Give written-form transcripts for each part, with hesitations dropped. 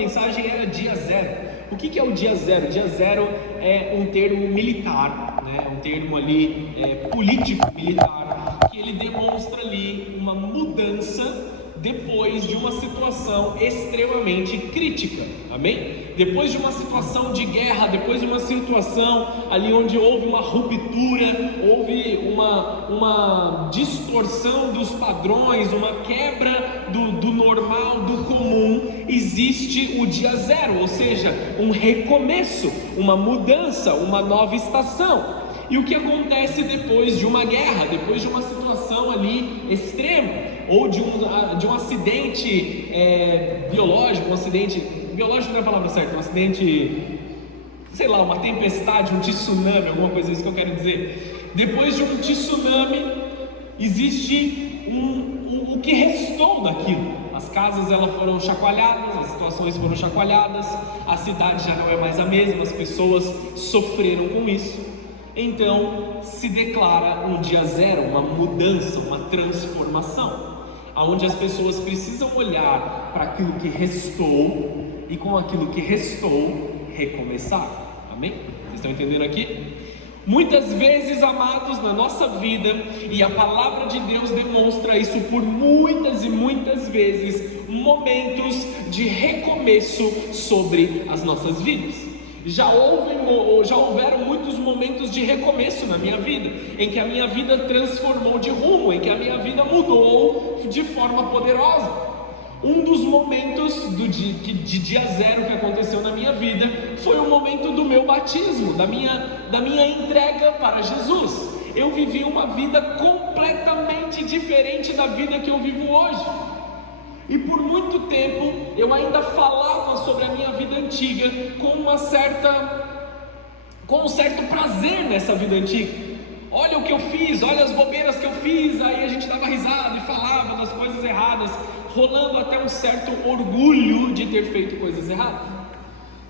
A mensagem era dia zero. O que é o dia zero? Dia zero é um termo militar, né? Um termo ali político-militar, que ele demonstra ali uma mudança depois de uma situação extremamente crítica, amém? Depois de uma situação de guerra, depois de uma situação ali onde houve uma ruptura, houve uma distorção dos padrões, uma quebra do normal, do comum, existe o dia zero, ou seja, um recomeço, uma mudança, uma nova estação. E o que acontece depois de uma guerra, depois de uma situação ali extrema, ou de um acidente biológico, biológico não é a palavra certa, um acidente, sei lá, uma tempestade, um tsunami, alguma coisa isso que eu quero dizer. Depois de um tsunami, existe o que restou daquilo. As casas elas foram chacoalhadas, as situações foram chacoalhadas, a cidade já não é mais a mesma, as pessoas sofreram com isso. Então se declara um dia zero, uma mudança, uma transformação, onde as pessoas precisam olhar para aquilo que restou e com aquilo que restou recomeçar, amém? Vocês estão entendendo aqui? Muitas vezes, amados, na nossa vida, e a palavra de Deus demonstra isso por muitas e muitas vezes, momentos de recomeço sobre as nossas vidas. Já houveram muitos momentos de recomeço na minha vida, em que a minha vida transformou de rumo, em que a minha vida mudou de forma poderosa. Um dos momentos de dia zero que aconteceu na minha vida foi o momento do meu batismo, da minha entrega para Jesus. Eu vivi uma vida completamente diferente da vida que eu vivo hoje. E por muito tempo eu ainda falava sobre a minha vida antiga com um certo prazer nessa vida antiga. Olha o que eu fiz, olha as bobeiras que eu fiz. Aí a gente dava risada e falava das coisas erradas, rolando até um certo orgulho de ter feito coisas erradas,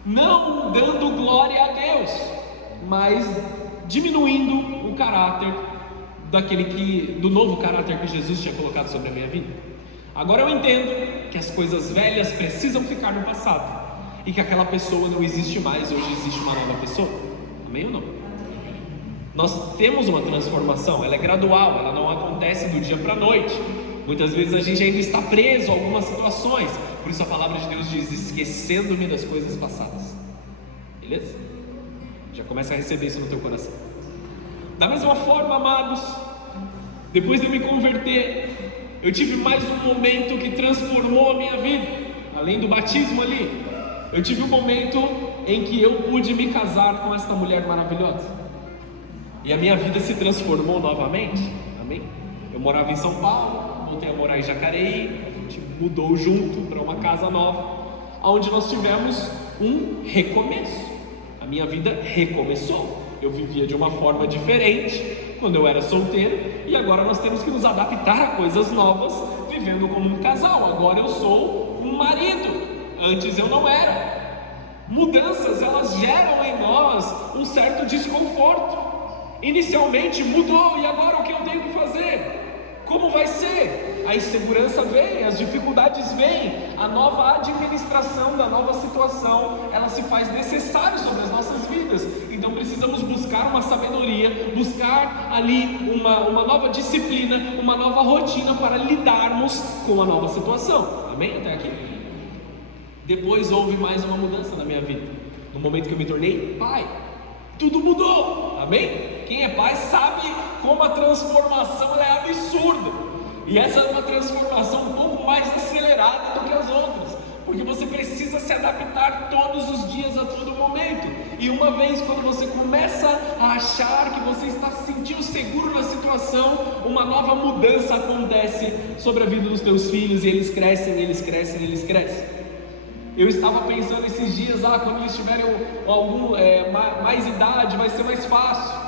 não dando glória a Deus, mas diminuindo o caráter do novo caráter que Jesus tinha colocado sobre a minha vida. Agora eu entendo que as coisas velhas precisam ficar no passado e que aquela pessoa não existe mais, hoje existe uma nova pessoa. Amém ou não? Nós temos uma transformação, ela é gradual, ela não acontece do dia para a noite. Muitas vezes a gente ainda está preso a algumas situações, por isso a palavra de Deus diz: esquecendo-me das coisas passadas. Beleza? Já começa a receber isso no teu coração. Da mesma forma, amados, depois de eu me converter, eu tive mais um momento que transformou a minha vida, além do batismo ali. Eu tive um momento em que eu pude me casar com esta mulher maravilhosa, e a minha vida se transformou novamente, amém? Eu morava em São Paulo, voltei a morar em Jacareí, a gente mudou junto para uma casa nova, onde nós tivemos um recomeço. A minha vida recomeçou. Eu vivia de uma forma diferente quando eu era solteiro, e agora nós temos que nos adaptar a coisas novas, vivendo como um casal. Agora eu sou um marido, antes eu não era. Mudanças, elas geram em nós um certo desconforto. Inicialmente mudou, e agora o que eu tenho que fazer? Como vai ser? A insegurança vem, as dificuldades vêm, a nova administração da nova situação, ela se faz necessária sobre as nossas vidas. Então precisamos buscar uma sabedoria, buscar ali uma nova disciplina, uma nova rotina para lidarmos com a nova situação. Amém? Até aqui? Depois houve mais uma mudança na minha vida. No momento que eu me tornei pai, tudo mudou. Amém? Quem é pai sabe como a transformação ela é absurda. E essa é uma transformação um pouco mais acelerada do que as outras, porque você precisa se adaptar todos os dias, a todo momento. E uma vez quando você começa a achar que você está se sentindo seguro na situação, uma nova mudança acontece sobre a vida dos teus filhos, e eles crescem, eles crescem, eles crescem. Eu estava pensando esses dias, quando eles tiverem mais idade, vai ser mais fácil.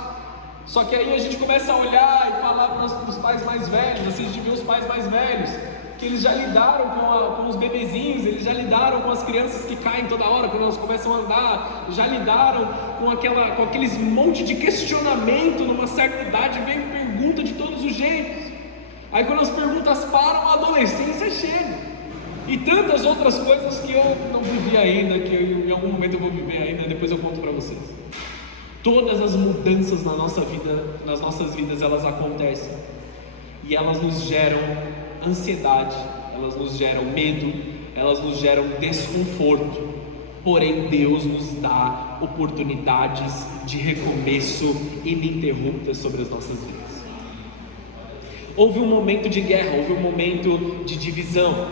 Só que aí a gente começa a olhar e falar para os pais mais velhos, assim, a gente vê os pais mais velhos, que eles já lidaram com os bebezinhos, eles já lidaram com as crianças que caem toda hora quando elas começam a andar, já lidaram com aqueles monte de questionamento. Numa certa idade vem pergunta de todos os jeitos. Aí quando as perguntas param, a adolescência chega. e tantas outras coisas que eu não vivi ainda, que em algum momento eu vou viver ainda, depois eu conto para vocês. Todas as mudanças na nossa vida, nas nossas vidas, elas acontecem e elas nos geram ansiedade, elas nos geram medo, elas nos geram desconforto. Porém, Deus nos dá oportunidades de recomeço ininterruptas sobre as nossas vidas. Houve um momento de guerra, houve um momento de divisão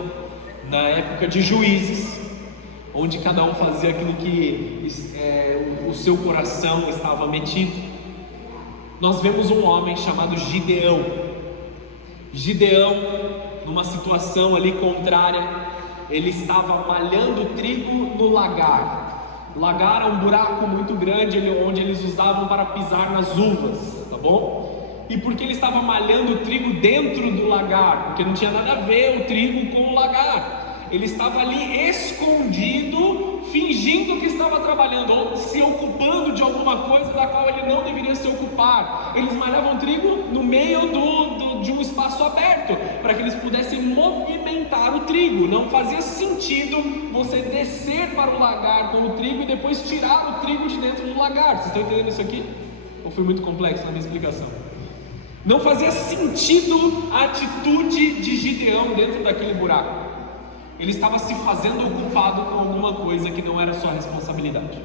na época de Juízes, onde cada um fazia aquilo que o seu coração estava metido. Nós vemos um homem chamado Gideão. Gideão, numa situação ali contrária, ele estava malhando trigo no lagar. O lagar é um buraco muito grande onde eles usavam para pisar nas uvas, tá bom? E por que ele estava malhando o trigo dentro do lagar? Porque não tinha nada a ver o trigo com o lagar. Ele estava ali escondido, fingindo que estava trabalhando, ou se ocupando de alguma coisa da qual ele não deveria se ocupar. Eles malhavam trigo no meio de um espaço aberto, para que eles pudessem movimentar o trigo. Não fazia sentido você descer para o lagar com o trigo e depois tirar o trigo de dentro do lagar. Vocês estão entendendo isso aqui? Ou foi muito complexo na minha explicação? Não fazia sentido a atitude de Gideão dentro daquele buraco. Ele estava se fazendo ocupado com alguma coisa que não era sua responsabilidade.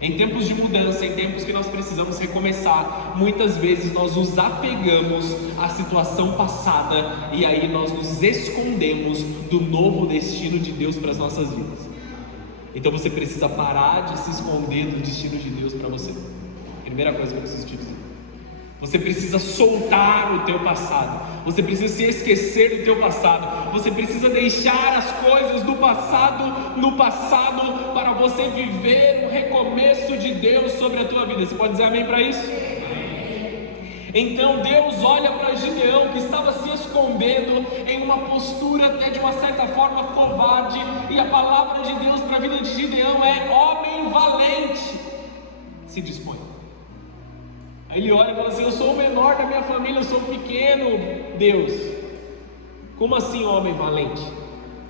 Em tempos de mudança, em tempos que nós precisamos recomeçar, muitas vezes nós nos apegamos à situação passada e aí nós nos escondemos do novo destino de Deus para as nossas vidas. Então você precisa parar de se esconder do destino de Deus para você. Primeira coisa que eu preciso te dizer. Você precisa soltar o teu passado. Você precisa se esquecer do teu passado. Você precisa deixar as coisas do passado no passado para você viver o recomeço de Deus sobre a tua vida. Você pode dizer amém para isso? Então Deus olha para Gideão, que estava se escondendo em uma postura até de uma certa forma covarde, e a palavra de Deus para a vida de Gideão é: homem valente, se dispõe. Aí ele olha e fala assim: eu sou o menor da minha família, eu sou pequeno. Deus, como assim homem valente?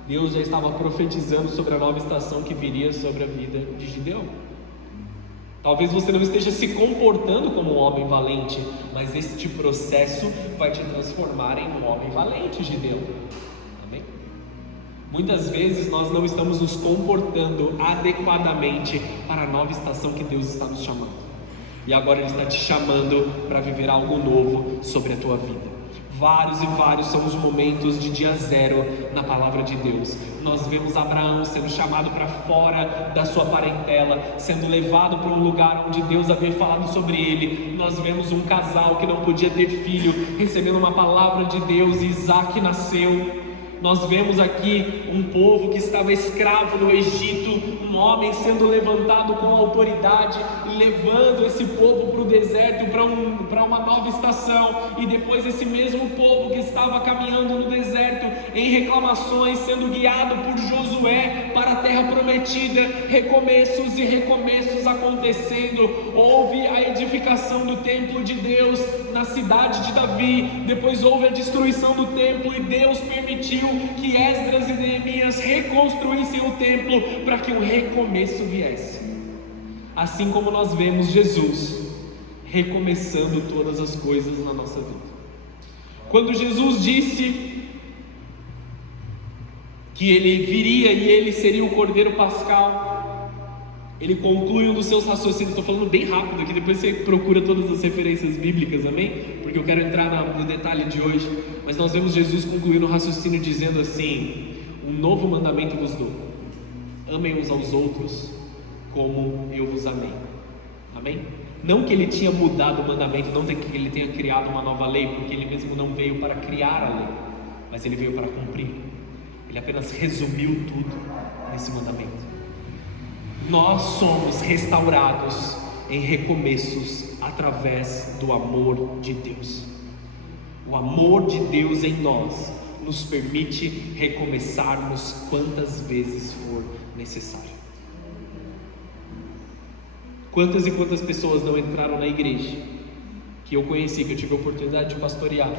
Deus já estava profetizando sobre a nova estação que viria sobre a vida de Gideão. Talvez você não esteja se comportando como um homem valente, mas este processo vai te transformar em um homem valente, Gideão. Amém? Muitas vezes nós não estamos nos comportando adequadamente para a nova estação que Deus está nos chamando. E agora Ele está te chamando para viver algo novo sobre a tua vida. Vários e vários são os momentos de dia zero na palavra de Deus. Nós vemos Abraão sendo chamado para fora da sua parentela, sendo levado para um lugar onde Deus havia falado sobre ele. Nós vemos um casal que não podia ter filho, recebendo uma palavra de Deus, e Isaac nasceu. Nós vemos aqui um povo que estava escravo no Egito, um homem sendo levantado com autoridade, levando esse povo para o deserto, para uma nova estação, e depois esse mesmo povo que estava caminhando no deserto, em reclamações, sendo guiado por Josué para a terra prometida, recomeços e recomeços acontecendo. Houve a edificação do templo de Deus na cidade de Davi, depois houve a destruição do templo, e Deus permitiu que Esdras e Neemias reconstruíssem o templo para que um recomeço viesse. Assim como nós vemos Jesus recomeçando todas as coisas na nossa vida. Quando Jesus disse que Ele viria e Ele seria o Cordeiro Pascal, Ele conclui um dos seus raciocínios. Estou falando bem rápido aqui, depois você procura todas as referências bíblicas, amém? Porque eu quero entrar no detalhe de hoje. Mas nós vemos Jesus concluindo o raciocínio dizendo assim: um novo mandamento vos dou, amem uns aos outros como eu vos amei. Amém? Não que Ele tinha mudado o mandamento, não que Ele tenha criado uma nova lei, porque Ele mesmo não veio para criar a lei, mas Ele veio para cumprir. Ele apenas resumiu tudo nesse mandamento. Nós somos restaurados em recomeços através do amor de Deus. O amor de Deus em nós nos permite recomeçarmos quantas vezes for necessário. Quantas e quantas pessoas não entraram na igreja que eu conheci, que eu tive a oportunidade de pastorear,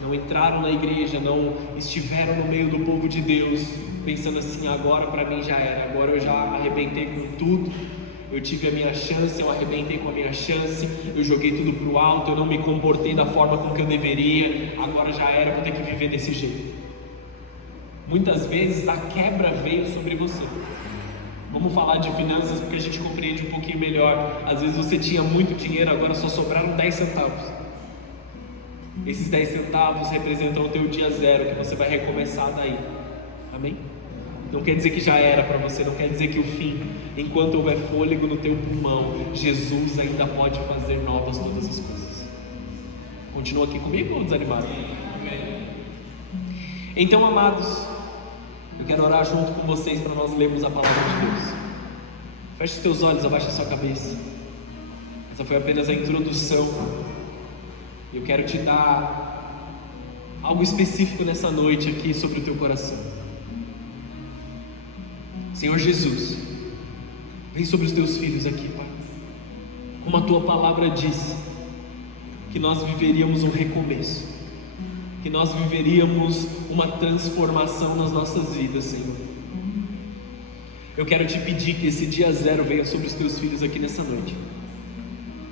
não entraram na igreja, não estiveram no meio do povo de Deus, pensando assim: agora para mim já era, agora eu já arrebentei com tudo, eu tive a minha chance, eu arrebentei com a minha chance, eu joguei tudo para o alto, eu não me comportei da forma com que eu deveria, agora já era, vou ter que viver desse jeito. Muitas vezes a quebra veio sobre você. Vamos falar de finanças porque a gente compreende um pouquinho melhor. Às vezes você tinha muito dinheiro, agora só sobraram 10 centavos. Esses 10 centavos representam o teu dia zero, que você vai recomeçar daí. Amém? Não quer dizer que já era para você, não quer dizer que o fim. Enquanto houver fôlego no teu pulmão, Jesus ainda pode fazer novas todas as coisas. Continua aqui comigo ou desanimado? Amém. Então, amados, eu quero orar junto com vocês para nós lermos a palavra de Deus. Feche os teus olhos, abaixa a sua cabeça. Essa foi apenas a introdução. Eu quero te dar algo específico nessa noite aqui sobre o teu coração. Senhor Jesus, vem sobre os teus filhos aqui, Pai. Como a tua palavra diz, que nós viveríamos um recomeço, que nós viveríamos uma transformação nas nossas vidas, Senhor. Eu quero te pedir que esse dia zero venha sobre os teus filhos aqui nessa noite,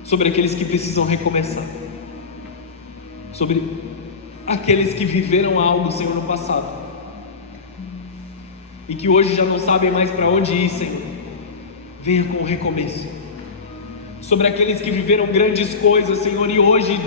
sobre aqueles que precisam recomeçar, sobre aqueles que viveram algo, Senhor, no passado, e que hoje já não sabem mais para onde ir, Senhor. Venha com o recomeço. Sobre aqueles que viveram grandes coisas, Senhor, e hoje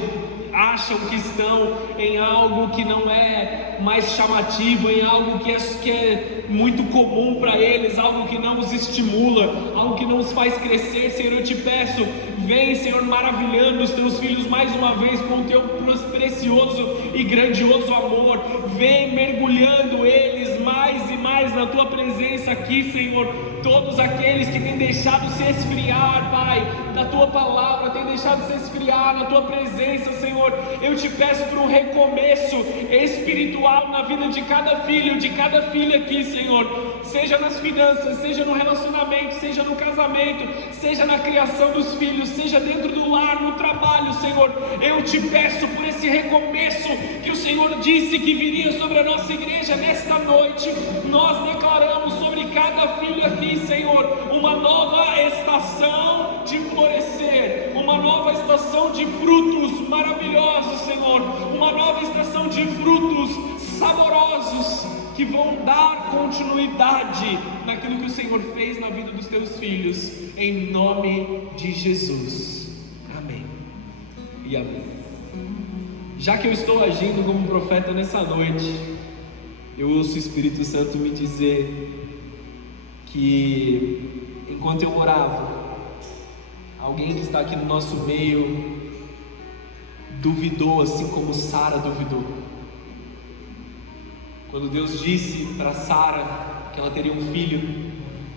acham que estão em algo que não é mais chamativo, em algo que é muito comum para eles, algo que não os estimula, algo que não os faz crescer. Senhor, eu te peço, vem, Senhor, maravilhando os teus filhos mais uma vez com o teu precioso e grandioso amor. Vem mergulhando eles mais e mais na tua presença aqui, Senhor. Todos aqueles que têm deixado se esfriar, Pai, da tua palavra, têm deixado se esfriar na tua presença, Senhor, eu te peço por um recomeço espiritual na vida de cada filho, de cada filha aqui, Senhor, seja nas finanças, seja no relacionamento, seja no casamento, seja na criação dos filhos, seja dentro do lar, no trabalho, Senhor. Eu te peço por esse recomeço que o Senhor disse que viria sobre a nossa igreja nesta noite. Nós declaramos sobre cada filho aqui, Senhor, uma nova estação de florescer, uma nova estação de frutos maravilhosos, Senhor, uma nova estação de frutos saborosos que vão dar continuidade naquilo que o Senhor fez na vida dos teus filhos, em nome de Jesus. Amém e amém. Já que eu estou agindo como profeta nessa noite, eu ouço o Espírito Santo me dizer que enquanto eu orava, alguém que está aqui no nosso meio duvidou, assim como Sara duvidou. Quando Deus disse para Sara que ela teria um filho,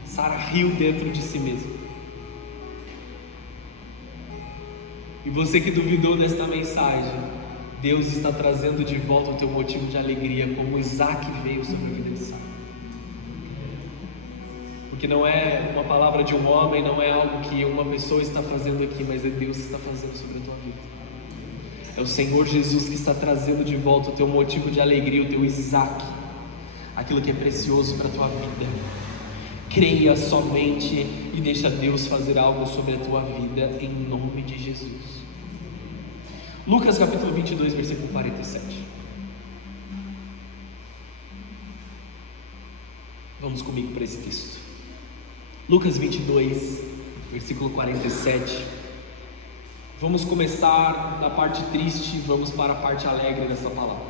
Sara riu dentro de si mesma. E você que duvidou desta mensagem, Deus está trazendo de volta o teu motivo de alegria, como Isaac veio sobre a vida de Sara. Porque não é uma palavra de um homem, não é algo que uma pessoa está fazendo aqui, mas é Deus que está fazendo sobre a tua vida. É o Senhor Jesus que está trazendo de volta o teu motivo de alegria, o teu Isaac, aquilo que é precioso para a tua vida. Creia somente e deixa Deus fazer algo sobre a tua vida, em nome de Jesus. Lucas capítulo 22, versículo 47. Vamos comigo para esse texto. Lucas 22, versículo 47. Vamos começar da parte triste, vamos para a parte alegre dessa palavra.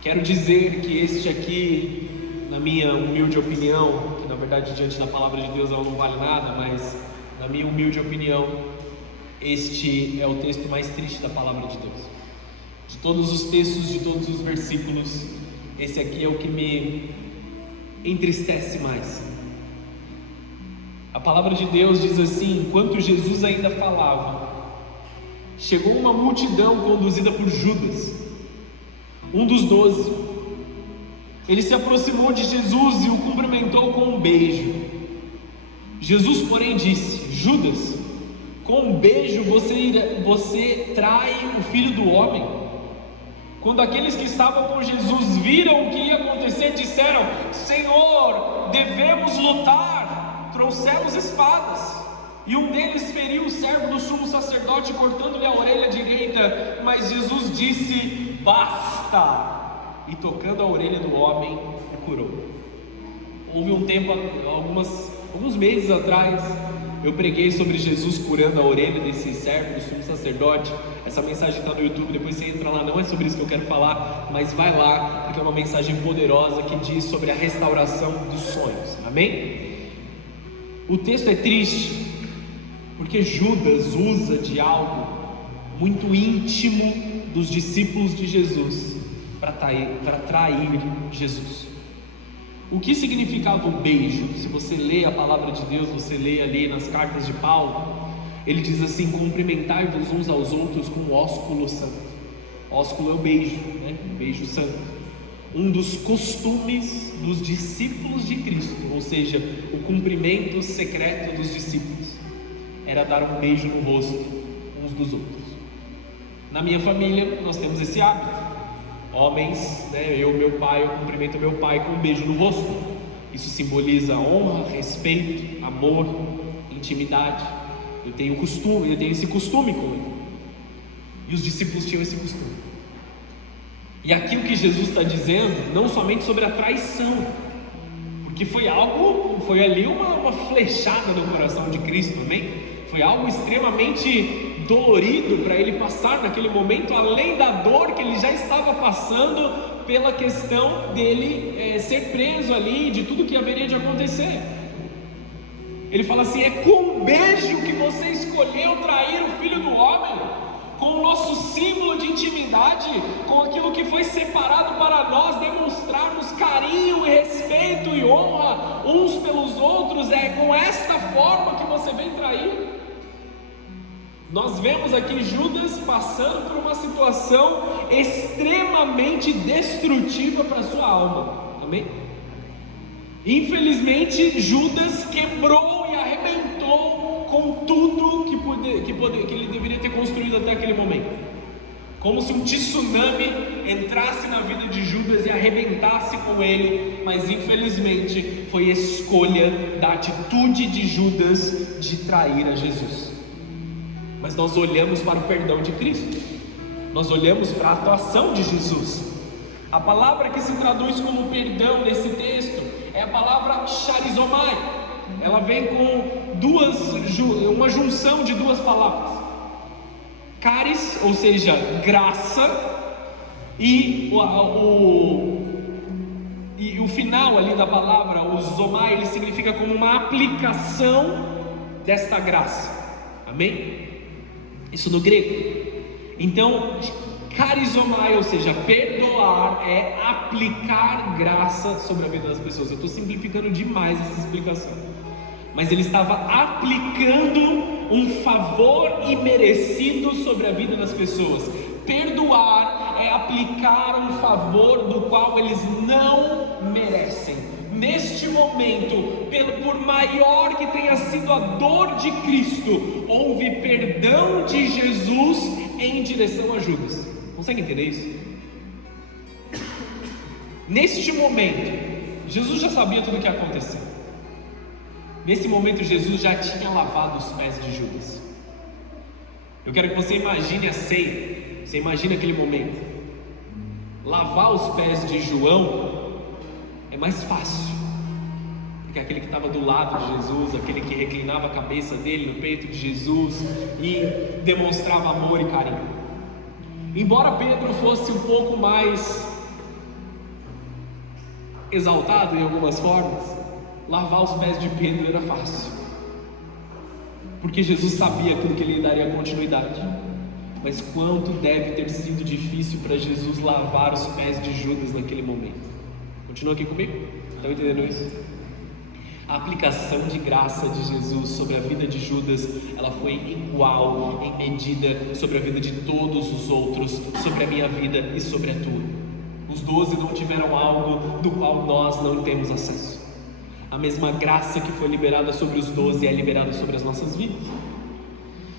Quero dizer que este aqui, na minha humilde opinião, que na verdade diante da palavra de Deus ela não vale nada, mas na minha humilde opinião, este é o texto mais triste da palavra de Deus. De todos os textos, de todos os versículos, esse aqui é o que me entristece mais. A palavra de Deus diz assim: enquanto Jesus ainda falava, chegou uma multidão conduzida por Judas, um dos 12. Ele se aproximou de Jesus e o cumprimentou com um beijo. Jesus, porém, disse: Judas, com um beijo você trai o Filho do Homem? Quando aqueles que estavam com Jesus viram o que ia acontecer, disseram: Senhor, devemos lutar. Trouxemos espadas. E um deles feriu o servo do sumo sacerdote, cortando-lhe a orelha direita. Mas Jesus disse: basta! E tocando a orelha do homem, o curou. Houve um tempo, alguns meses atrás, eu preguei sobre Jesus curando a orelha desse servo do sumo sacerdote. Essa mensagem está no YouTube, depois você entra lá. Não é sobre isso que eu quero falar, mas vai lá, porque é uma mensagem poderosa que diz sobre a restauração dos sonhos. Amém? O texto é triste, porque Judas usa de algo muito íntimo dos discípulos de Jesus para trair Jesus. O que significava o beijo? Se você lê a palavra de Deus, você lê ali nas cartas de Paulo, ele diz assim: cumprimentai-vos uns aos outros com o ósculo santo. Ósculo é o beijo, né? O beijo santo. Um dos costumes dos discípulos de Cristo, ou seja, o cumprimento secreto dos discípulos, era dar um beijo no rosto uns dos outros. Na minha família nós temos esse hábito. Homens, né, eu cumprimento meu pai com um beijo no rosto. Isso simboliza honra, respeito, amor, intimidade. Eu tenho esse costume com ele. E os discípulos tinham esse costume. E aqui o que Jesus está dizendo, não somente sobre a traição, porque foi ali uma flechada no coração de Cristo, amém? Foi algo extremamente dolorido para ele passar naquele momento, além da dor que ele já estava passando pela questão dele ser preso ali, de tudo que haveria de acontecer. Ele fala assim: é com beijo que você escolheu trair o Filho do Homem, com o nosso símbolo de intimidade, com aquilo que foi separado para nós demonstrarmos carinho, respeito e honra uns pelos outros. É com esta forma que você vem trair. Nós vemos aqui Judas passando por uma situação extremamente destrutiva para a sua alma, amém? Infelizmente, Judas quebrou e arrebentou com tudo que ele deveria ter construído até aquele momento. Como se um tsunami entrasse na vida de Judas e arrebentasse com ele, mas infelizmente foi escolha da atitude de Judas de trair a Jesus. Mas nós olhamos para o perdão de Cristo, nós olhamos para a atuação de Jesus. A palavra que se traduz como perdão nesse texto é a palavra charizomai. Ela vem com uma junção de duas palavras: charis, ou seja, graça, e o final ali da palavra, o zomai, ele significa como uma aplicação desta graça, amém? Isso no grego. Então, charizomai, ou seja, perdoar, é aplicar graça sobre a vida das pessoas. Eu estou simplificando demais essa explicação, mas ele estava aplicando um favor imerecido sobre a vida das pessoas. Perdoar é aplicar um favor do qual eles não merecem. Neste momento, por maior que tenha sido a dor de Cristo, houve perdão de Jesus em direção a Judas. Consegue entender isso? Neste momento, Jesus já sabia tudo o que ia acontecer. Nesse momento, Jesus já tinha lavado os pés de Judas. Eu quero que você imagine a ceia. Você imagina aquele momento. Lavar os pés de João é mais fácil, porque aquele que estava do lado de Jesus, aquele que reclinava a cabeça dele no peito de Jesus e demonstrava amor e carinho. Embora Pedro fosse um pouco mais exaltado em algumas formas, lavar os pés de Pedro era fácil, porque Jesus sabia tudo que ele daria continuidade. Mas quanto deve ter sido difícil para Jesus lavar os pés de Judas naquele momento? Continua aqui comigo? Estão entendendo isso? A aplicação de graça de Jesus sobre a vida de Judas, ela foi igual em medida sobre a vida de todos os outros, sobre a minha vida e sobre a tua. Os 12 não tiveram algo do qual nós não temos acesso. A mesma graça que foi liberada sobre os 12 é liberada sobre as nossas vidas.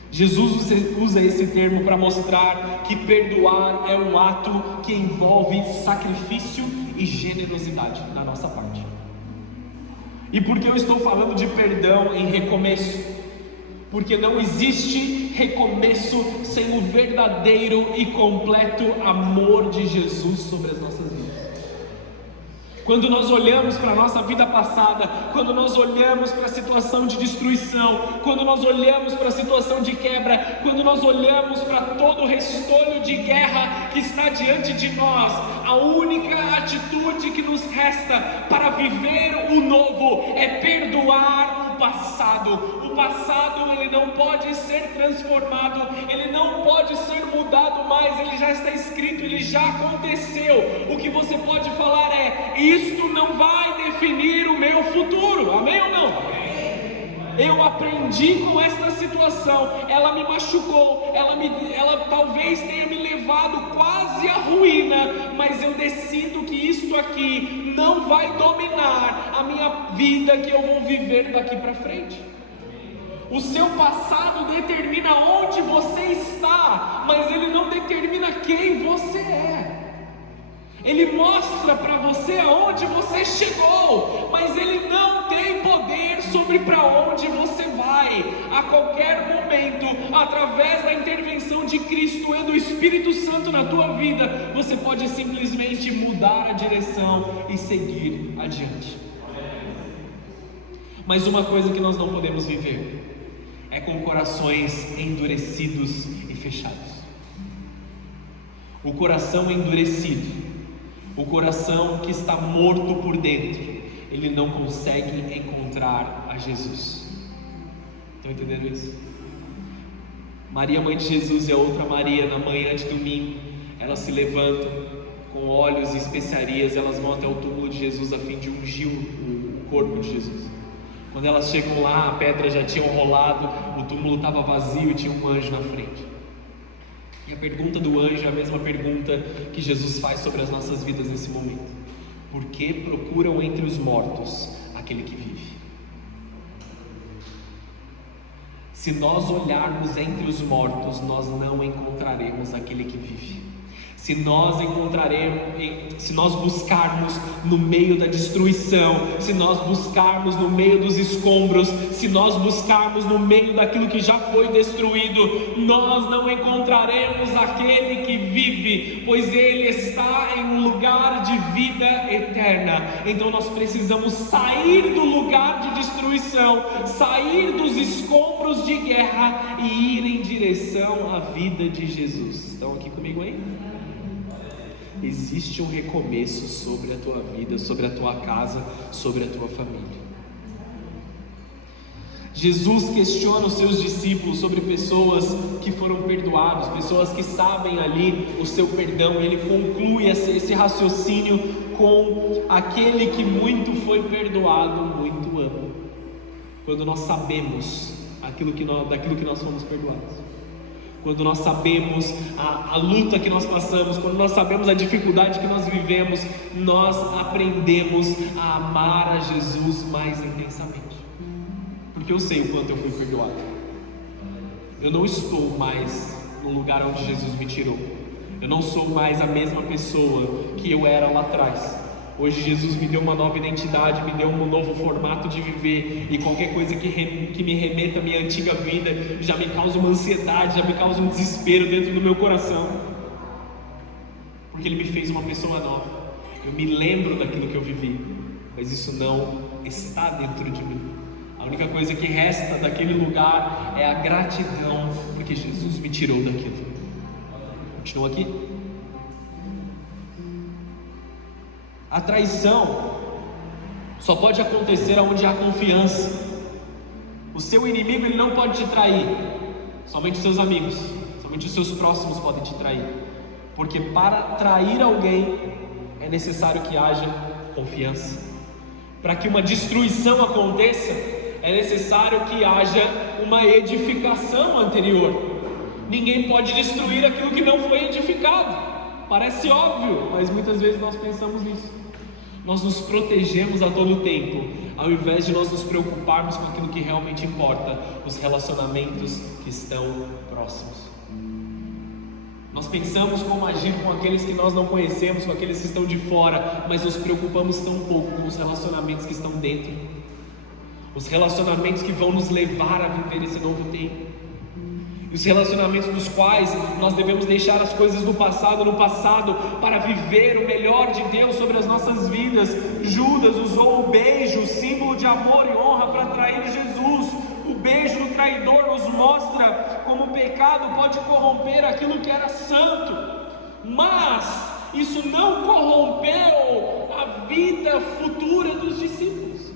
Jesus usa esse termo para mostrar que perdoar é um ato que envolve sacrifício e generosidade da nossa parte. E por que eu estou falando de perdão em recomeço? Porque não existe recomeço sem o verdadeiro e completo amor de Jesus sobre as nossas vidas. Quando nós olhamos para a nossa vida passada, quando nós olhamos para a situação de destruição, quando nós olhamos para a situação de quebra, quando nós olhamos para todo o restolho de guerra que está diante de nós, a única atitude que nos resta para viver o novo é perdoar o passado. O passado, ele não pode ser transformado, ele não pode ser mudado mais, ele já está escrito, ele já aconteceu. O que você pode falar é: isto não vai definir o meu futuro, amém ou não? Eu aprendi com esta situação, ela me machucou, ela talvez tenha me levado quase à ruína, mas eu decido que isto aqui não vai dominar a minha vida, que eu vou viver daqui para frente. O seu passado determina onde você está, mas ele não determina quem você é. Ele mostra para você aonde você chegou, mas ele não tem poder sobre para onde você vai. A qualquer momento, através da intervenção de Cristo e do Espírito Santo na tua vida, você pode simplesmente mudar a direção e seguir adiante. Mas uma coisa que nós não podemos viver é com corações endurecidos e fechados. O coração endurecido, o coração que está morto por dentro, ele não consegue encontrar a Jesus. Estão entendendo isso? Maria, mãe de Jesus, é outra Maria. Na manhã de domingo, elas se levantam com óleos e especiarias, elas vão até o túmulo de Jesus a fim de ungir o corpo de Jesus. Quando elas chegam lá, a pedra já tinha rolado, o túmulo estava vazio e tinha um anjo na frente. E a pergunta do anjo é a mesma pergunta que Jesus faz sobre as nossas vidas nesse momento: por que procuram entre os mortos aquele que vive? Se nós olharmos entre os mortos, nós não encontraremos aquele que vive. Se nós buscarmos no meio da destruição, se nós buscarmos no meio dos escombros, se nós buscarmos no meio daquilo que já foi destruído, nós não encontraremos aquele que vive, pois ele está em um lugar de vida eterna. Então nós precisamos sair do lugar de destruição, sair dos escombros de guerra e ir em direção à vida de Jesus. Estão aqui comigo aí? Existe um recomeço sobre a tua vida, sobre a tua casa, sobre a tua família. Jesus questiona os seus discípulos sobre pessoas que foram perdoadas, pessoas que sabem ali o seu perdão. Ele conclui esse raciocínio com: aquele que muito foi perdoado, muito ama. Quando nós sabemos daquilo que nós fomos perdoados, quando nós sabemos a luta que nós passamos, quando nós sabemos a dificuldade que nós vivemos, nós aprendemos a amar a Jesus mais intensamente. Porque eu sei o quanto eu fui perdoado. Eu não estou mais no lugar onde Jesus me tirou. Eu não sou mais a mesma pessoa que eu era lá atrás. Hoje Jesus me deu uma nova identidade, me deu um novo formato de viver, e qualquer coisa que me remeta à minha antiga vida já me causa uma ansiedade, já me causa um desespero dentro do meu coração, porque Ele me fez uma pessoa nova. Eu me lembro daquilo que eu vivi, mas isso não está dentro de mim. A única coisa que resta daquele lugar é a gratidão, porque Jesus me tirou daquilo. Continua aqui. A traição só pode acontecer onde há confiança. O seu inimigo, ele não pode te trair. Somente os seus amigos, somente os seus próximos podem te trair. Porque para trair alguém é necessário que haja confiança. Para que uma destruição aconteça, é necessário que haja uma edificação anterior. Ninguém pode destruir aquilo que não foi edificado. Parece óbvio, mas muitas vezes nós pensamos nisso. Nós nos protegemos a todo tempo, ao invés de nós nos preocuparmos com aquilo que realmente importa, os relacionamentos que estão próximos. Nós pensamos como agir com aqueles que nós não conhecemos, com aqueles que estão de fora, mas nos preocupamos tão pouco com os relacionamentos que estão dentro, os relacionamentos que vão nos levar a viver esse novo tempo, os relacionamentos dos quais nós devemos deixar as coisas do passado no passado, para viver o melhor de Deus sobre as nossas vidas. Judas usou o beijo, símbolo de amor e honra, para atrair Jesus. O beijo do traidor nos mostra como o pecado pode corromper aquilo que era santo, mas isso não corrompeu a vida futura dos discípulos.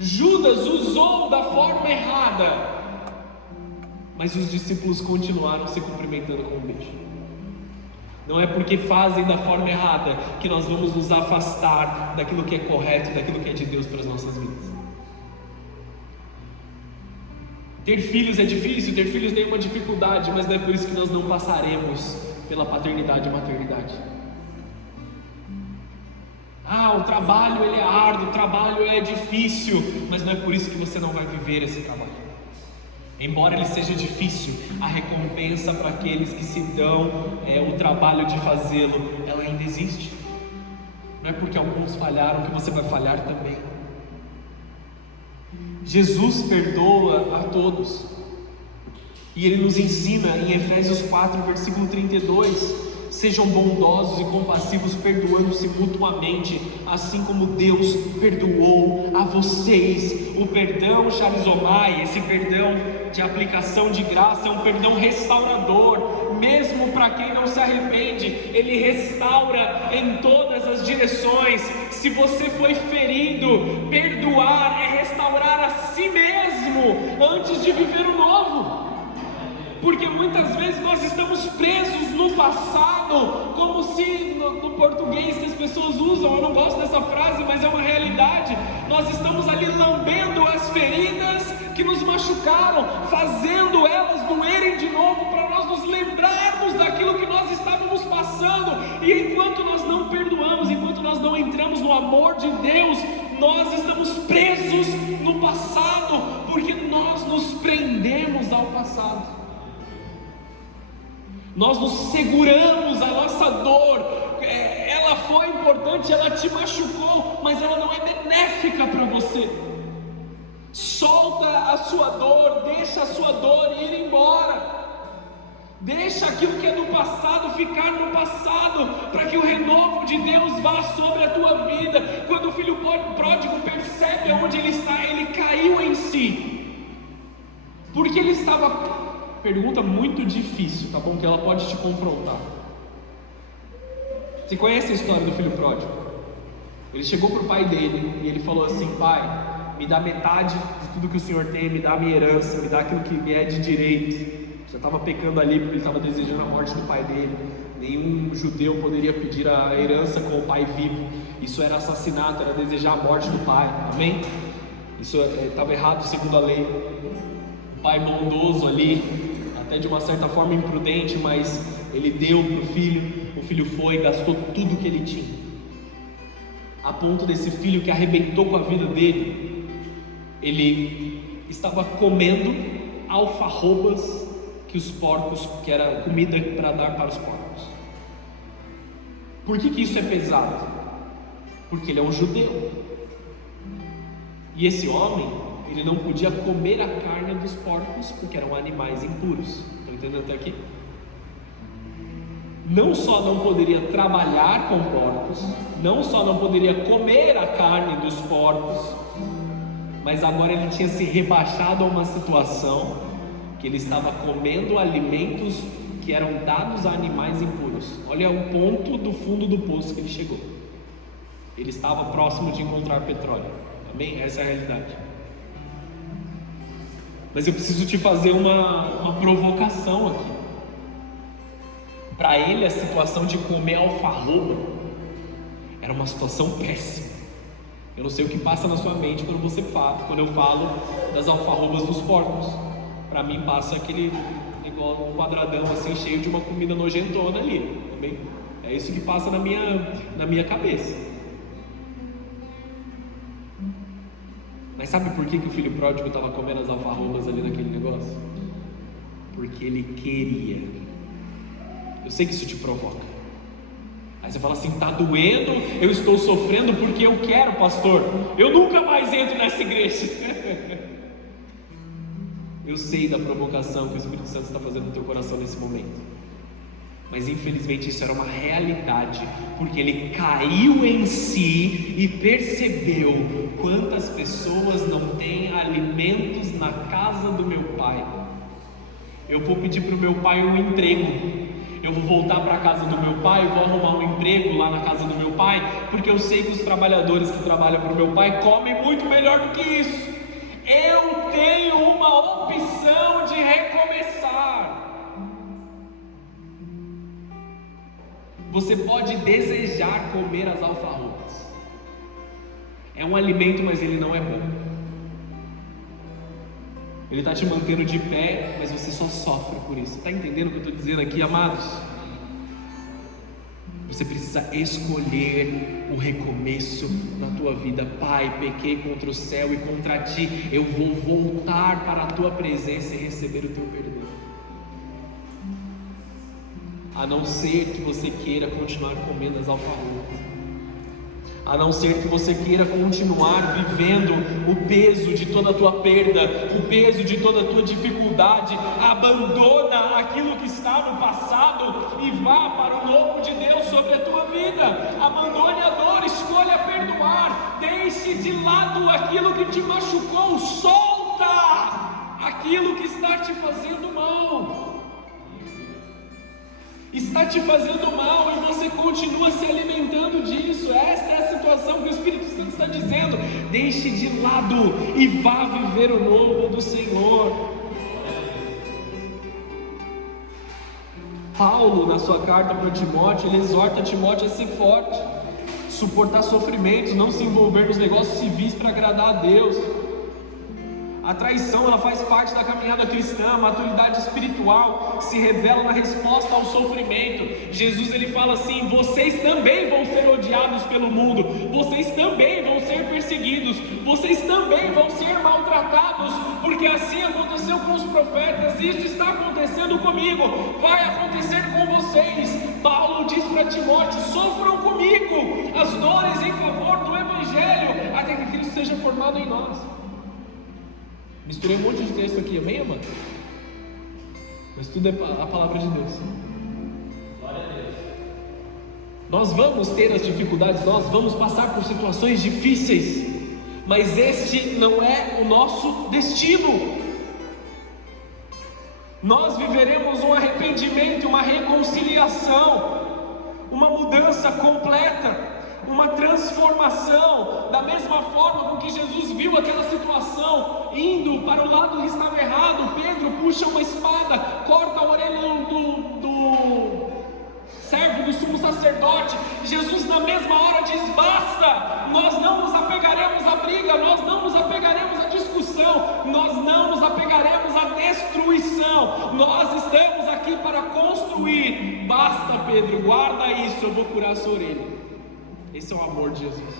Judas usou da forma errada, mas os discípulos continuaram se cumprimentando com um beijo. Não é porque fazem da forma errada que nós vamos nos afastar daquilo que é correto, daquilo que é de Deus para as nossas vidas. Ter filhos é difícil, ter filhos tem uma dificuldade, mas não é por isso que nós não passaremos pela paternidade e maternidade. O trabalho ele é árduo, o trabalho é difícil, mas não é por isso que você não vai viver esse trabalho. Embora ele seja difícil, a recompensa para aqueles que se dão o trabalho de fazê-lo, ela ainda existe. Não é porque alguns falharam que você vai falhar também. Jesus perdoa a todos, e Ele nos ensina em Efésios 4, versículo 32, sejam bondosos e compassivos, perdoando-se mutuamente, assim como Deus perdoou a vocês. O perdão charizomai, esse perdão de aplicação de graça, é um perdão restaurador, mesmo para quem não se arrepende. Ele restaura em todas as direções. Se você foi ferido, perdoar é restaurar a si mesmo antes de viver o novo. Porque muitas vezes nós estamos presos no passado, como se no português que as pessoas usam, eu não gosto dessa frase, mas é uma realidade. Nós estamos ali lambendo as feridas que nos machucaram, fazendo elas doerem de novo, para nós nos lembrarmos daquilo que nós estávamos passando. E enquanto nós não perdoamos, enquanto nós não entramos no amor de Deus, nós estamos presos no passado, porque nós nos prendemos ao passado. Nós nos seguramos, a nossa dor, ela foi importante, ela te machucou, mas ela não é benéfica para você. Solta a sua dor, deixa a sua dor ir embora. Deixa aquilo que é do passado ficar no passado, para que o renovo de Deus vá sobre a tua vida. Quando o filho pródigo percebe aonde ele está, ele caiu em si, porque ele estava... Pergunta muito difícil, tá bom? Que ela pode te confrontar. Você conhece a história do filho pródigo? Ele chegou para o pai dele e ele falou assim: pai, me dá metade de tudo que o senhor tem, me dá a minha herança, me dá aquilo que me é de direito. Já estava pecando ali porque ele estava desejando a morte do pai dele. Nenhum judeu poderia pedir a herança com o pai vivo. Isso era assassinato, era desejar a morte do pai. Amém? Isso estava errado segundo a lei. O pai bondoso ali, até de uma certa forma imprudente, mas ele deu para o filho foi e gastou tudo que ele tinha, a ponto desse filho que arrebentou com a vida dele, ele estava comendo alfarrobas que os porcos, que era comida para dar para os porcos. Por que isso é pesado? Porque ele é um judeu, e esse homem, ele não podia comer a carne dos porcos, porque eram animais impuros. Estão entendendo até aqui? Não só não poderia trabalhar com porcos, não só não poderia comer a carne dos porcos, mas agora ele tinha se rebaixado a uma situação que ele estava comendo alimentos que eram dados a animais impuros. Olha o ponto do fundo do poço que ele chegou. Ele estava próximo de encontrar petróleo. Amém? Essa é a realidade. Mas eu preciso te fazer uma provocação aqui. Para ele, a situação de comer alfarroba era uma situação péssima. Eu não sei o que passa na sua mente quando eu falo das alfarrobas dos porcos. Para mim passa aquele igual um quadradão assim, cheio de uma comida nojentona ali. Também É isso que passa na minha cabeça. Mas sabe por que o filho pródigo estava comendo as alfarrobas ali naquele negócio? Porque ele queria. Eu sei que isso te provoca. Aí você fala assim, tá doendo, eu estou sofrendo porque eu quero, pastor. Eu nunca mais entro nessa igreja. Eu sei da provocação que o Espírito Santo está fazendo no teu coração nesse momento. Mas infelizmente isso era uma realidade, porque ele caiu em si e percebeu quantas pessoas não têm alimentos na casa do meu pai. Eu vou pedir para o meu pai um emprego. Eu vou voltar para a casa do meu pai, vou arrumar um emprego lá na casa do meu pai, porque eu sei que os trabalhadores que trabalham para o meu pai comem muito melhor do que isso. Eu tenho uma opção de recomeçar. Você pode desejar comer as alfarrobas. É um alimento, mas ele não é bom. Ele está te mantendo de pé, mas você só sofre por isso. Está entendendo o que eu estou dizendo aqui, amados? Você precisa escolher o recomeço na tua vida. Pai, pequei contra o céu e contra ti. Eu vou voltar para a tua presença e receber o teu perdão. A não ser que você queira continuar comendo as alfarrobas. A não ser que você queira continuar vivendo o peso de toda a tua perda, o peso de toda a tua dificuldade. Abandona aquilo que está no passado e vá para o novo de Deus sobre a tua vida. Abandone a dor, escolha perdoar. Deixe de lado aquilo que te machucou. Solta aquilo que está te fazendo mal. Está te fazendo mal e você continua se alimentando disso. Essa é a situação que o Espírito Santo está dizendo. Deixe de lado e vá viver o novo do Senhor. Paulo, na sua carta para Timóteo, ele exorta Timóteo a ser forte, suportar sofrimentos, não se envolver nos negócios civis para agradar a Deus. A traição, ela faz parte da caminhada cristã. A maturidade espiritual se revela na resposta ao sofrimento. Jesus, ele fala assim: vocês também vão ser odiados pelo mundo, vocês também vão ser perseguidos, vocês também vão ser maltratados, porque assim aconteceu com os profetas, isso está acontecendo comigo, vai acontecer com vocês. Paulo diz para Timóteo: sofram comigo as dores em favor do Evangelho, até que Cristo seja formado em nós. Misturei um monte de texto aqui, amém, amado? Mas tudo é a palavra de Deus. Glória a Deus. Nós vamos ter as dificuldades, nós vamos passar por situações difíceis, mas este não é o nosso destino. Nós viveremos um arrependimento, uma reconciliação, uma mudança completa, uma transformação, da mesma forma com que Jesus viu aquela situação, indo para o lado que estava errado. Pedro puxa uma espada, corta a orelha do servo do sumo sacerdote. Jesus na mesma hora diz: basta, nós não nos apegaremos à briga, nós não nos apegaremos à discussão, nós não nos apegaremos à destruição, nós estamos aqui para construir. Basta, Pedro, guarda isso, eu vou curar a sua orelha. Esse é o amor de Jesus.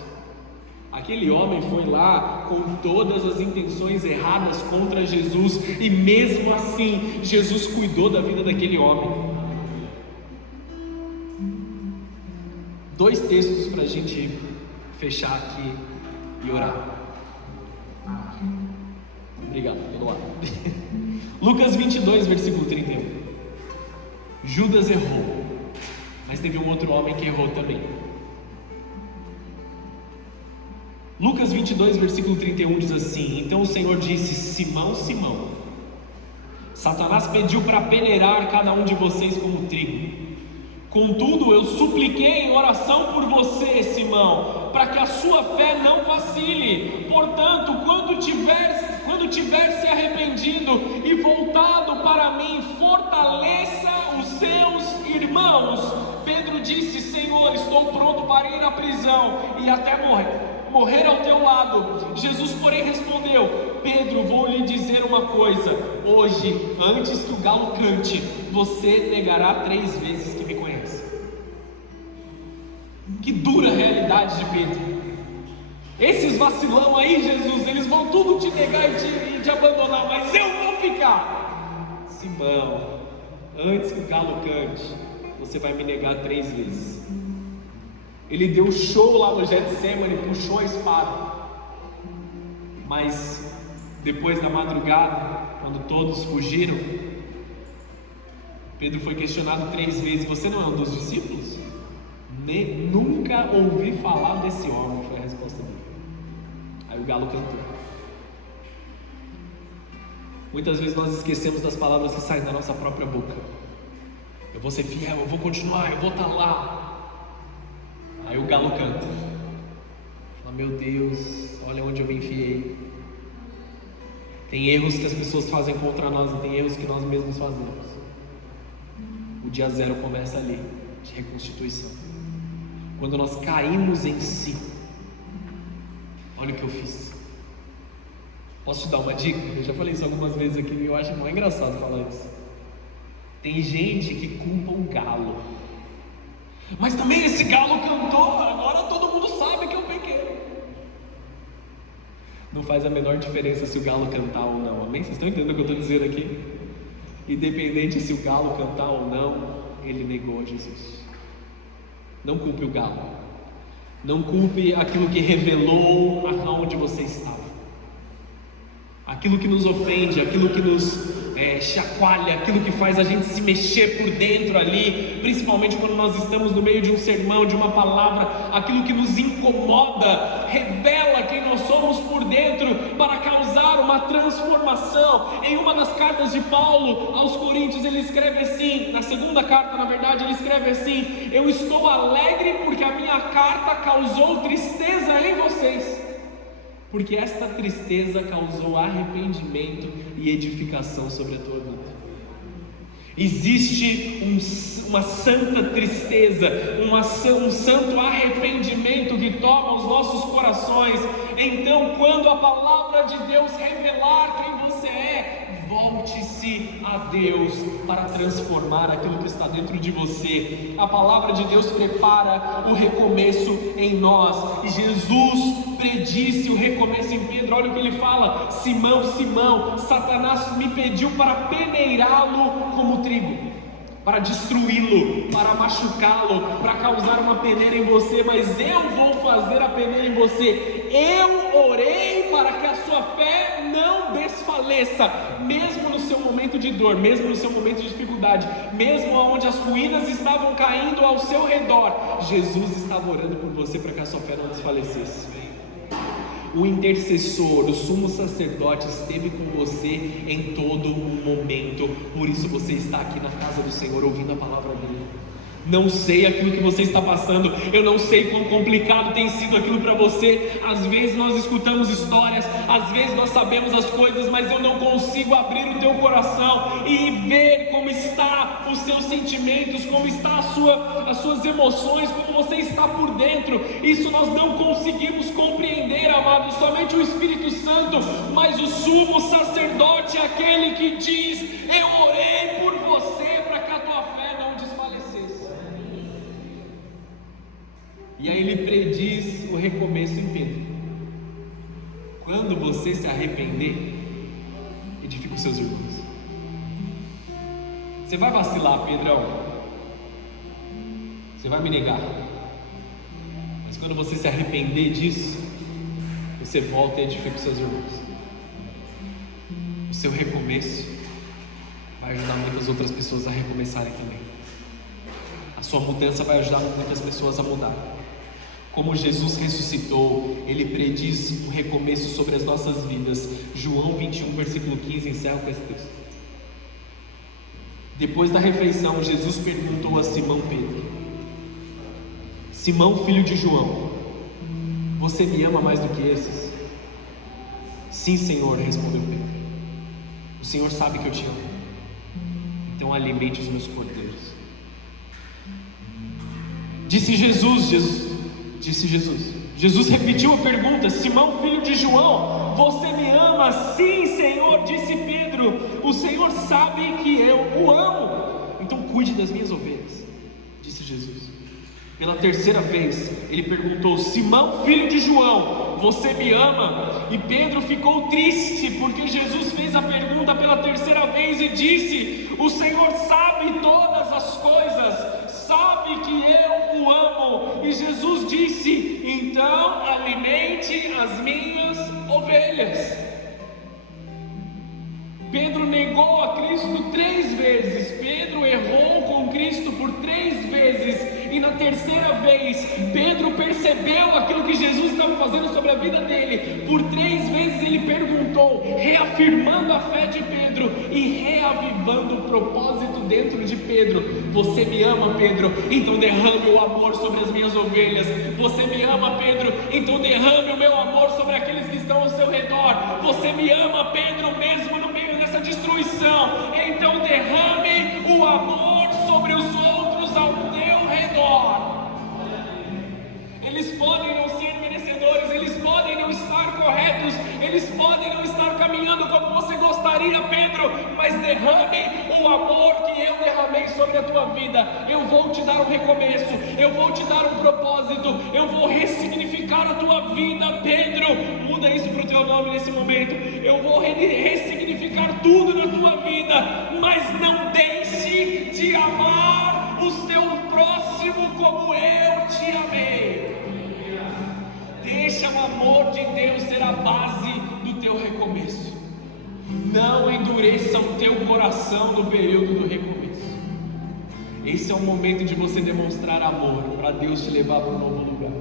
Aquele homem foi lá com todas as intenções erradas contra Jesus, e mesmo assim Jesus cuidou da vida daquele homem. Dois textos para a gente fechar aqui e orar. Obrigado pelo lado. Lucas 22, versículo 31. Judas errou, mas teve um outro homem que errou também. Lucas 22, versículo 31 diz assim: então o Senhor disse: Simão, Simão, Satanás pediu para peneirar cada um de vocês como trigo. Contudo, eu supliquei em oração por você, Simão, para que a sua fé não vacile. Portanto, quando tiver se arrependido e voltado para mim, fortaleça os seus irmãos. Pedro disse: Senhor, estou pronto para ir à prisão e até morrer ao teu lado. Jesus, porém, respondeu: Pedro, vou lhe dizer uma coisa: hoje, antes que o galo cante, você negará 3 vezes que me conhece. Que dura realidade de Pedro. Esses vacilão aí, Jesus, eles vão tudo te negar e te abandonar, mas eu vou ficar. Simão, antes que o galo cante, você vai me negar 3 vezes. Ele deu show lá no Getsemane, puxou a espada. Mas depois da madrugada, quando todos fugiram, Pedro foi questionado 3 vezes: você não é um dos discípulos? Nunca ouvi falar desse homem, foi a resposta dele. Aí o galo cantou. Muitas vezes nós esquecemos das palavras que saem da nossa própria boca. Eu vou ser fiel, eu vou continuar, eu vou estar lá. Aí o galo canta. Fala: meu Deus, olha onde eu me enfiei. Tem erros que as pessoas fazem contra nós e tem erros que nós mesmos fazemos. O dia 0 começa ali, de reconstituição. Quando nós caímos em si. Olha o que eu fiz. Posso te dar uma dica? Eu já falei isso algumas vezes aqui e eu acho muito engraçado falar isso. Tem gente que culpa um galo. Mas também esse galo cantou, agora todo mundo sabe que eu pequei. Não faz a menor diferença se o galo cantar ou não, amém? Vocês estão entendendo o que eu estou dizendo aqui? Independente se o galo cantar ou não, ele negou a Jesus. Não culpe o galo. Não culpe aquilo que revelou aonde você estava. Aquilo que nos ofende, aquilo que nos chacoalha, aquilo que faz a gente se mexer por dentro ali, principalmente quando nós estamos no meio de um sermão, de uma palavra, aquilo que nos incomoda, revela quem nós somos por dentro, para causar uma transformação. Em uma das cartas de Paulo aos Coríntios, ele escreve assim, na segunda carta na verdade, ele escreve assim: eu estou alegre porque a minha carta causou tristeza em vocês, porque esta tristeza causou arrependimento e edificação sobre a tua vida. Existe uma santa tristeza, um santo arrependimento que toma os nossos corações. Então, quando a palavra de Deus revelar quem você é, volte-se a Deus para transformar aquilo que está dentro de você. A palavra de Deus prepara o recomeço em nós, e Jesus predisse o recomeço em Pedro. Olha o que ele fala: Simão, Simão, Satanás me pediu para peneirá-lo como trigo, para destruí-lo, para machucá-lo, para causar uma peneira em você, mas eu vou fazer a peneira em você. Eu orei para que a sua fé não desfaleça, mesmo no seu momento de dor, mesmo no seu momento de dificuldade, mesmo onde as ruínas estavam caindo ao seu redor. Jesus estava orando por você para que a sua fé não desfalecesse. O intercessor, o sumo sacerdote esteve com você em todo o momento. Por isso você está aqui na casa do Senhor ouvindo a palavra dele. Não sei aquilo que você está passando, eu não sei quão complicado tem sido aquilo para você. Às vezes nós escutamos histórias, às vezes nós sabemos as coisas, mas eu não consigo abrir o teu coração e ver como está os seus sentimentos, como está as suas emoções, como você está por dentro. Isso nós não conseguimos compreender, amados, somente o Espírito Santo. Mas o sumo sacerdote é aquele que diz: eu orei por você para que a tua fé não desfalecesse. E aí ele prediz o recomeço em Pedro: quando você se arrepender, edifica os seus irmãos. Você vai vacilar, Pedrão, você vai me negar, mas quando você se arrepender disso, você volta e edifica os seus irmãos. O seu recomeço vai ajudar muitas outras pessoas a recomeçarem também. A sua mudança vai ajudar muitas pessoas a mudar. Como Jesus ressuscitou, Ele prediz um recomeço sobre as nossas vidas. João 21, versículo 15, encerra com esse texto. Depois da refeição, Jesus perguntou a Simão Pedro: Simão, filho de João, você me ama mais do que esses? Sim, Senhor, respondeu Pedro. O Senhor sabe que eu te amo. Então alimente os meus cordeiros. Disse Jesus. Jesus repetiu a pergunta: Simão, filho de João, você me ama? Sim, Senhor, disse Pedro. O Senhor sabe que eu o amo. Então cuide das minhas ovelhas, disse Jesus. Pela terceira vez, ele perguntou: Simão, filho de João, você me ama? E Pedro ficou triste, porque Jesus fez a pergunta pela terceira vez e disse: o Senhor sabe todas as coisas, sabe que eu o amo. E Jesus disse: então alimente as minhas ovelhas. Pedro negou a Cristo 3 vezes, Pedro errou com Cristo por 3 vezes, e na terceira vez, Pedro percebeu aquilo que Jesus estava fazendo sobre a vida dele. Por 3 vezes ele perguntou, reafirmando a fé de Pedro e reavivando o propósito dentro de Pedro: você me ama, Pedro? Então derrame o amor sobre as minhas ovelhas. Você me ama, Pedro? Então derrame o meu amor sobre aqueles que estão ao seu redor. Você me ama, Pedro, mesmo no meio dessa destruição? Então derrame o amor sobre os outros ao teu redor. Eles podem não ser merecedores, eles podem não estar corretos, eles podem não estar caminhando como você gostaria, Pedro, mas derrame o amor que eu derramei sobre a tua vida. Eu vou te dar um recomeço, eu vou te dar um propósito, eu vou ressignificar a tua vida, Pedro. Muda isso para o teu nome nesse momento. Eu vou ressignificar tudo na tua vida, mas não deixe de amar o teu próximo como eu te amei. Deixa o amor de Deus ser a base do teu recomeço. Não endureça o teu coração no período do recomeço. Esse é o momento de você demonstrar amor, para Deus te levar para um novo lugar.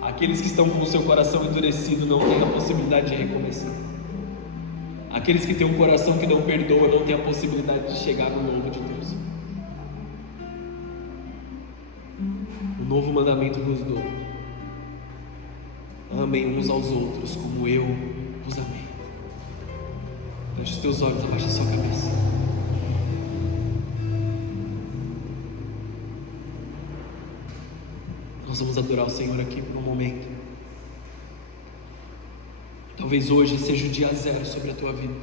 Aqueles que estão com o seu coração endurecido não têm a possibilidade de recomeçar. Aqueles que têm um coração que não perdoa não têm a possibilidade de chegar no novo de Deus. O novo mandamento vos dou: amem uns aos outros como eu vos amei. Feche os teus olhos, abaixa a sua cabeça. Nós vamos adorar o Senhor aqui por um momento. Talvez hoje seja o dia 0 sobre a tua vida.